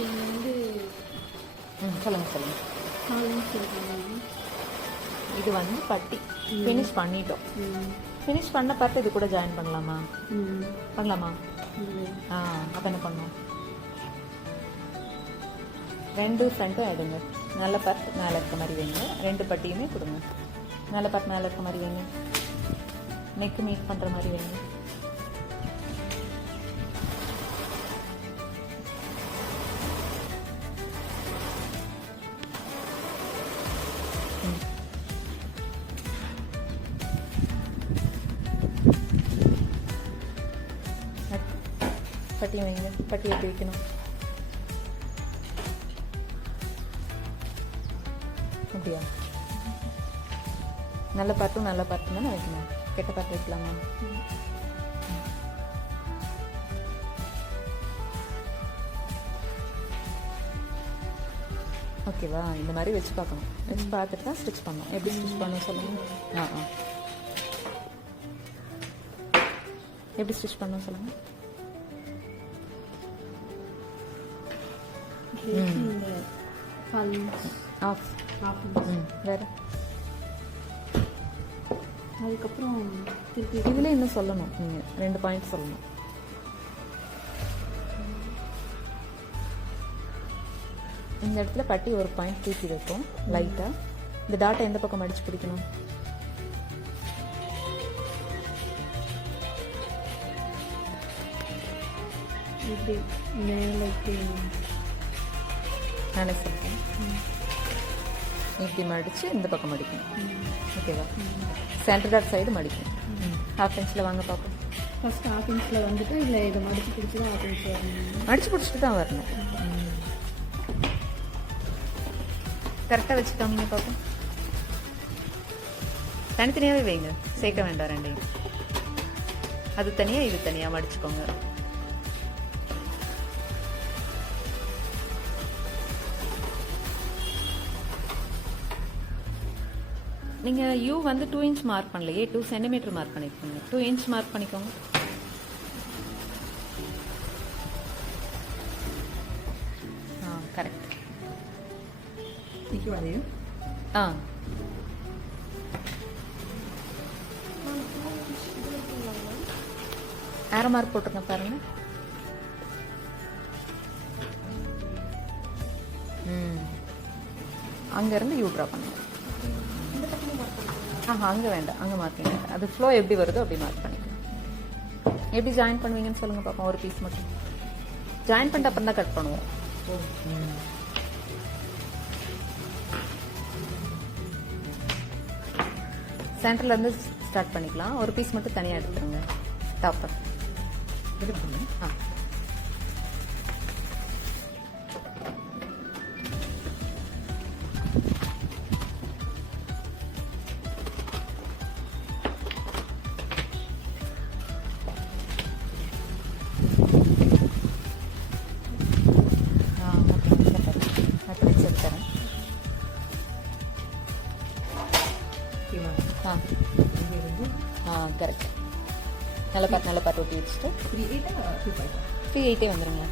இங்கே வந்து சொல்லுங்கள். இது வந்து பட்டி ஃபினிஷ் பண்ணிட்டோம். ஃபினிஷ் பண்ண பார்த்து இது கூட ஜாயின் பண்ணலாமா? அப்போ என்ன பண்ணணும்? 2 ஃப்ரண்ட்டும் எடுங்க. நல்ல பார்ட் மேலே இருக்க மாதிரி வைங்க. 2 பட்டியுமே கொடுங்க. நல்ல பார்ட் மேலே இருக்க மாதிரி வைங்க. நெக்கு மீட் பண்ணுற மாதிரி வைங்க. பட்டி வைங்க. பட்டி எப்படி வைக்கணும்? அப்படியா? நல்ல பார்ட்டும் நல்ல பார்ட்டு தானே வைக்கணும். கெட்ட பார்த்து வைக்கலாமா? ஓகேவா? இந்த மாதிரி வச்சு பார்க்கணும். வச்சு பார்த்துட்டு தான் ஸ்டிச் பண்ணணும். எப்படி ஸ்டிச் பண்ணணும் சொல்லுங்கள். எப்படி ஸ்டிச் பண்ணணும் சொல்லுங்கள். வேறு அதுக்கப்புறம் திருப்பி இதில் இன்னும் சொல்லணும். நீங்கள் 2 பாயிண்ட் சொல்லணும். இந்த இடத்துல பட்டி ஒரு பாயிண்ட் தூக்கி வைக்கும் லைட்டாக. இந்த டாட்டை எந்த பக்கம் அடிச்சு பிடிக்கணும்? இப்படி நானே சொல்கிறேன். இப்படி மடித்து இந்த பக்கம் மடிக்கணும். ஓகேவா? Centre dot side மடிக்கணும். ½ இன்ச்சில் வாங்க பார்ப்போம். ஃபஸ்ட் ½ இன்ச்சில் வந்துட்டு இல்லை இதை மடித்து பிடிச்சி தான் ½ இன்ச் வரணும். மடித்து பிடிச்சிட்டு தான் வரணும். கரெக்டாக வச்சுக்காமீங்க பார்ப்போம். தனித்தனியாகவே வைங்க. சேர்க்க வேண்டாம் ரெண்டையும். அது தனியாக இது தனியாக மடிச்சுக்கோங்க. நீங்கள் யூ வந்து 2 இன்ச் மார்க் பண்ணலையே, 2 சென்டிமீட்டர் மார்க் பண்ணிக்கோங்க. 2 இன்ச் மார்க் பண்ணிக்கோங்க. கரெக்ட். ஆரோ மார்க் போட்டிருக்கேன் பாருங்க. அங்கேருந்து யூ ட்ரா பண்ணுங்க. அங்கே வேண்டாம். அங்கே மார்க்கிங் வேண்டாம். அது ஃப்ளோ எப்படி வருதோ அப்படி மார்க் பண்ணிக்கலாம். எப்படி ஜாயின் பண்ணுவீங்கன்னு சொல்லுங்கள் பார்ப்போம். ஒரு பீஸ் மட்டும் ஜாயின் பண்ணிட்டு அப்புறம் தான் கட் பண்ணுவோம். சென்டர்லேருந்து ஸ்டார்ட் பண்ணிக்கலாம். ஒரு பீஸ் மட்டும் தனியாக எடுத்துருங்க. Topper correct. நல்ல பார்த்து ஒட்டி வச்சுட்டு 3/8 வந்துடுங்க.